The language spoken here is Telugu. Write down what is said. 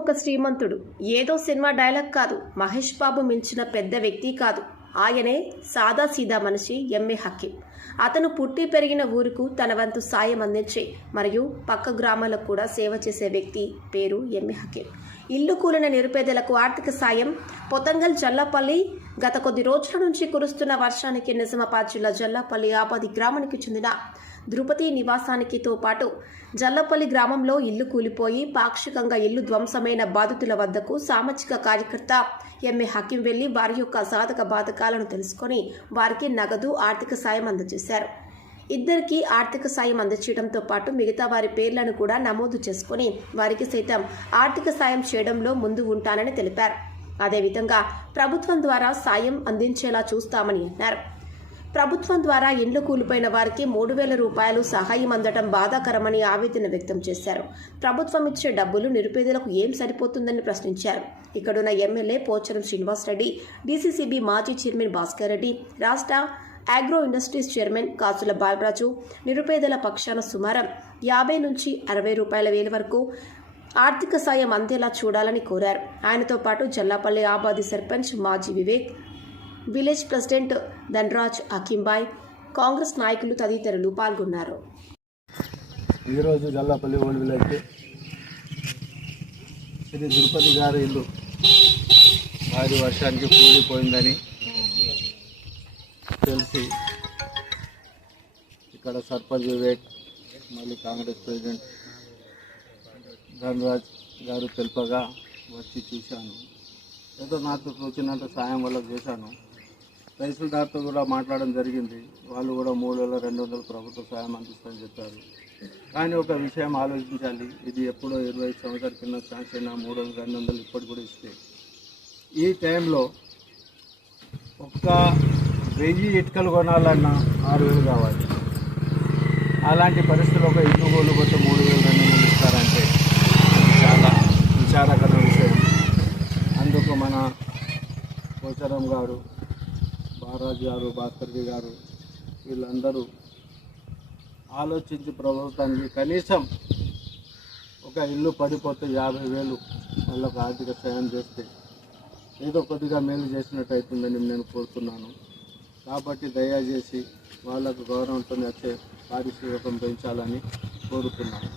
ఒక శ్రీమంతుడు. ఏదో సినిమా డైలాగ్ కాదు. మహేష్ బాబు మించిన పెద్ద వ్యక్తి కాదు. ఆయనే సాదా సీదా మనిషి ఎంఏ హకీం. అతను పుట్టి పెరిగిన ఊరుకు తన వంతు సాయం అందించే మరియు పక్క గ్రామాలకు కూడా సేవ చేసే వ్యక్తి పేరు ఎంఏ హకీం. ఇల్లు కూలిన నిరుపేదలకు ఆర్థిక సాయం పొతంగల్ జల్లపల్లి గత కొద్ది రోజుల నుంచి కురుస్తున్న వర్షానికి నిజామాబాద్ జిల్లా జల్లపల్లి ఆబాది గ్రామానికి చెందిన ద్రుపతి నివాసానికితో పాటు జల్లపల్లి గ్రామంలో ఇల్లు కూలిపోయి పాక్షికంగా ఇల్లు ధ్వంసమైన బాధితుల వద్దకు సామాజిక కార్యకర్త ఎంఏ హకీం వెళ్ళి వారి యొక్క సాధక బాధకాలను తెలుసుకొని వారికి నగదు ఆర్థిక సాయం అందజేశారు. ఇద్దరికి ఆర్థిక సాయం అందచేయడంతో పాటు మిగతా వారి పేర్లను కూడా నమోదు చేసుకుని వారికి సైతం ఆర్థిక సాయం చేయడంలో ముందు ఉంటానని తెలిపారు. అదేవిధంగా ప్రభుత్వం ద్వారా సాయం అందించేలా చూస్తామని అన్నారు. ప్రభుత్వం ద్వారా ఇండ్లు కూలిపోయిన వారికి మూడు వేల రూపాయలు సహాయం అందడం బాధాకరమని ఆవేదన వ్యక్తం చేశారు. ప్రభుత్వం ఇచ్చే డబ్బులు నిరుపేదలకు ఏం సరిపోతుందని ప్రశ్నించారు. ఇక్కడున్న ఎమ్మెల్యే పోచారం శ్రీనివాసరెడ్డి డీసీసీబీ మాజీ చైర్మన్ భాస్కర్ రెడ్డి రాష్ట్ర అగ్రో ఇండస్ట్రీస్ చైర్మన్ కాసుల బాలరాజు నిరుపేదల పక్షాన సుమారం యాభై నుంచి అరవై రూపాయల వేల వరకు ఆర్థిక సాయం అందేలా చూడాలని కోరారు. ఆయనతో పాటు జల్లాపల్లి ఆబాది సర్పంచ్ మాజీ వివేక్ విలేజ్ ప్రెసిడెంట్ ధనరాజ్ అఖింబాయ్ కాంగ్రెస్ నాయకులు తదితరులు పాల్గొన్నారు. ఈరోజు జల్లాపల్లి ఓల్డ్ విలేజ్ ఇది తిరుపతి గారి ఇల్లు వారి వర్షానికి కూలిపోయిందని తెలిసి ఇక్కడ సర్పంచ్ వివేక్ మళ్ళీ కాంగ్రెస్ ప్రెసిడెంట్ ధనరాజ్ గారు తెలుపగా వచ్చి చూశాను. ఏదో నాకు తోచినంత సాయం వల్ల చేశాను. తహసీల్దార్తో కూడా మాట్లాడడం జరిగింది. వాళ్ళు కూడా మూడు వేల రెండు వందలు ప్రభుత్వ సాయం అందిస్తామని చెప్పారు. కానీ ఒక విషయం ఆలోచించాలి. ఇది ఎప్పుడో ఇరవై సంవత్సరాల కింద శాంక్షన్ మూడు వందల రెండు వందలు ఇప్పటి కూడా ఇస్తే. ఈ టైంలో ఒక్క వెయ్యి ఇటుకలు కొనాలన్నా ఆరు వేలు కావాలి. అలాంటి పరిస్థితుల్లో ఒక ఇల్లు గోలు మూడు వేలు రెండు వందలు ఇస్తారంటే చాలా విచారకరం. విషయం మన పోచారం గారు బాలరాజు గారు భాస్కర్జీ గారు వీళ్ళందరూ ఆలోచించి ప్రభుత్వానికి కనీసం ఒక ఇల్లు పడిపోతే యాభై వేలు వాళ్ళకు ఆర్థిక సాయం చేస్తే ఏదో కొద్దిగా మేలు చేసినట్టు అవుతుందని నేను కోరుతున్నాను. కాబట్టి దయచేసి వాళ్ళకు గౌరవంతో వచ్చే పారిశ్రామికం పెంచాలని కోరుతున్నాను.